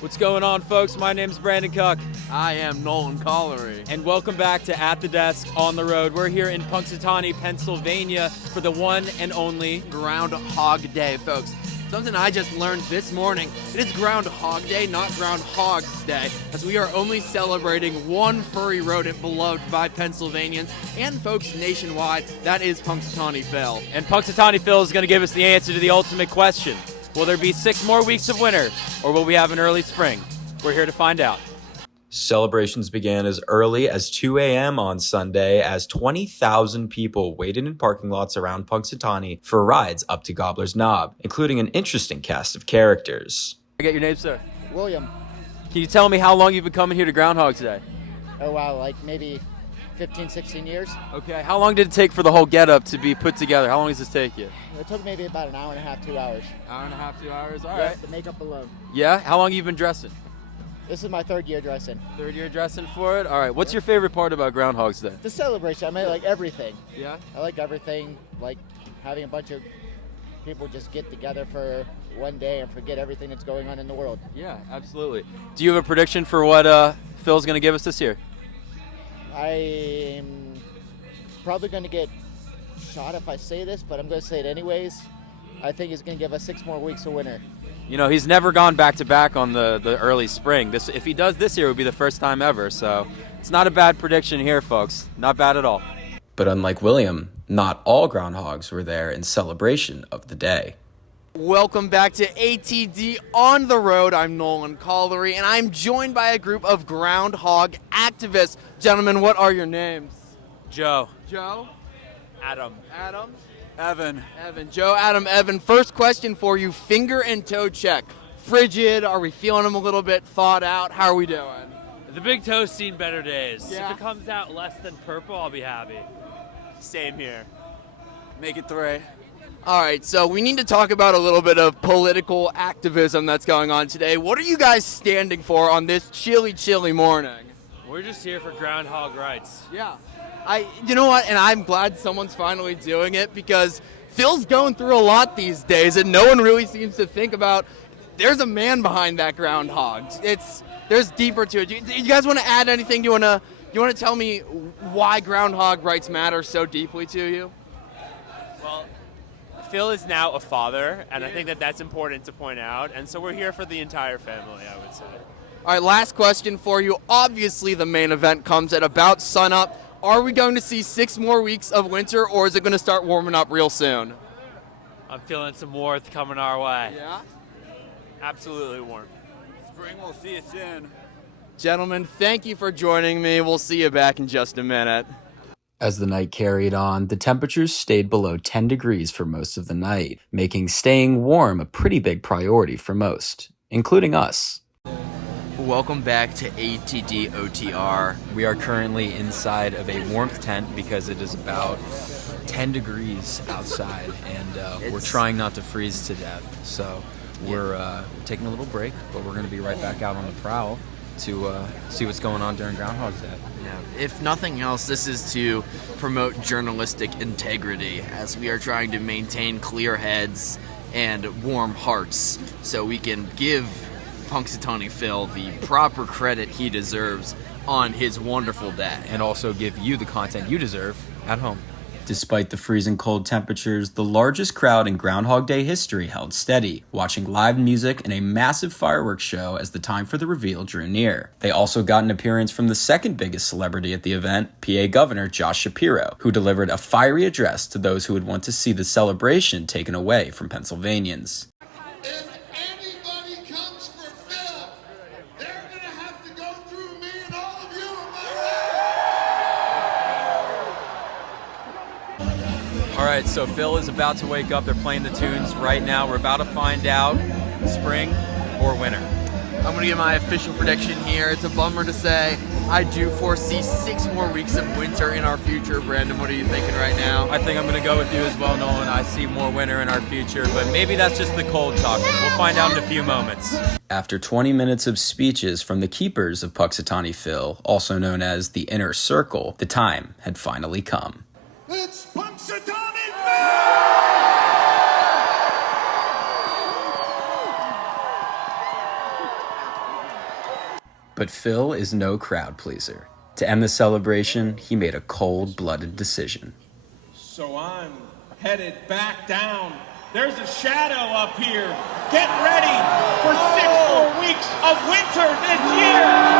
What's going on, folks? My name's Brandon Cuck. I am Nolan Collery. And welcome back to At the Desk on the Road. We're here in Punxsutawney, Pennsylvania for the one and only Groundhog Day, folks. Something I just learned this morning. It is Groundhog Day, not Groundhog's Day, as we are only celebrating one furry rodent beloved by Pennsylvanians and folks nationwide. That is Punxsutawney Phil. And Punxsutawney Phil is going to give us the answer to the ultimate question. Will there be 6 more weeks of winter, or will we have an early spring? We're here to find out. Celebrations began as early as 2 a.m. on Sunday as 20,000 people waited in parking lots around Punxsutawney for rides up to Gobbler's Knob, including an interesting cast of characters. I get your name, sir. William. Can you tell me how long you've been coming here to Groundhog today? Oh wow, like maybe 15, 16 years. Okay, how long did it take for the whole getup to be put together? How long does this take you? It took maybe about an hour and a half, 2 hours. Hour and a half, 2 hours, all Yeah, right. the makeup alone. Yeah, how long have you been dressing? This is my 3rd year dressing. 3rd year dressing for it? All right, what's your favorite part about Groundhog's Day? The celebration, I mean like everything. Yeah? I like everything, like having a bunch of people just get together for one day and forget everything that's going on in the world. Yeah, absolutely. Do you have a prediction for what Phil's going to give us this year? I'm probably going to get shot if I say this, but I'm going to say it anyways. I think he's going to give us 6 more weeks of winter. You know, he's never gone back-to-back on the early spring. If he does this year, it would be the first time ever. So it's not a bad prediction here, folks. Not bad at all. But unlike William, not all groundhogs were there in celebration of the day. Welcome back to ATD on the Road. I'm Nolan Collery, and I'm joined by a group of groundhog activists. Gentlemen, what are your names? Joe. Joe? Adam. Adam? Evan. Evan. Joe, Adam, Evan. First question for you, finger and toe check. Frigid, are we feeling them a little bit thawed out? How are we doing? The big toe's seen better days. Yeah. If it comes out less than purple, I'll be happy. Same here. Make it 3. All right, so we need to talk about a little bit of political activism that's going on today. What are you guys standing for on this chilly, chilly morning? We're just here for groundhog rights. Yeah. You know what, and I'm glad someone's finally doing it because Phil's going through a lot these days and no one really seems to think about there's a man behind that groundhog. There's deeper to it. You guys want to add anything? You want to tell me why groundhog rights matter so deeply to you? Well, Phil is now a father, and I think that that's important to point out. And so we're here for the entire family, I would say. All right, last question for you. Obviously, the main event comes at about sunup. Are we going to see 6 more weeks of winter, or is it going to start warming up real soon? I'm feeling some warmth coming our way. Yeah? Absolutely warm. Spring, we'll see you soon. Gentlemen, thank you for joining me. We'll see you back in just a minute. As the night carried on, the temperatures stayed below 10 degrees for most of the night, making staying warm a pretty big priority for most, including us. Welcome back to ATD OTR. We are currently inside of a warmth tent because it is about 10 degrees outside, and we're trying not to freeze to death. So we're taking a little break, but we're going to be right back out on the prowl to see what's going on during Groundhog's Day. Yeah. If nothing else, this is to promote journalistic integrity as we are trying to maintain clear heads and warm hearts so we can give Punxsutawney Phil the proper credit he deserves on his wonderful day. And also give you the content you deserve at home. Despite the freezing cold temperatures, the largest crowd in Groundhog Day history held steady, watching live music and a massive fireworks show as the time for the reveal drew near. They also got an appearance from the second biggest celebrity at the event, PA Governor Josh Shapiro, who delivered a fiery address to those who would want to see the celebration taken away from Pennsylvanians. All right, so Phil is about to wake up. They're playing the tunes right now. We're about to find out spring or winter. I'm going to give my official prediction here. It's a bummer to say. I do foresee 6 more weeks of winter in our future. Brandon, what are you thinking right now? I think I'm going to go with you as well, Nolan. I see more winter in our future, but maybe that's just the cold talking. We'll find out in a few moments. After 20 minutes of speeches from the keepers of Punxsutawney Phil, also known as the Inner Circle, the time had finally come. It's Punxsutawney Phil! But Phil is no crowd pleaser. To end the celebration, he made a cold-blooded decision. So I'm headed back down. There's a shadow up here. Get ready for 6 more weeks of winter this year.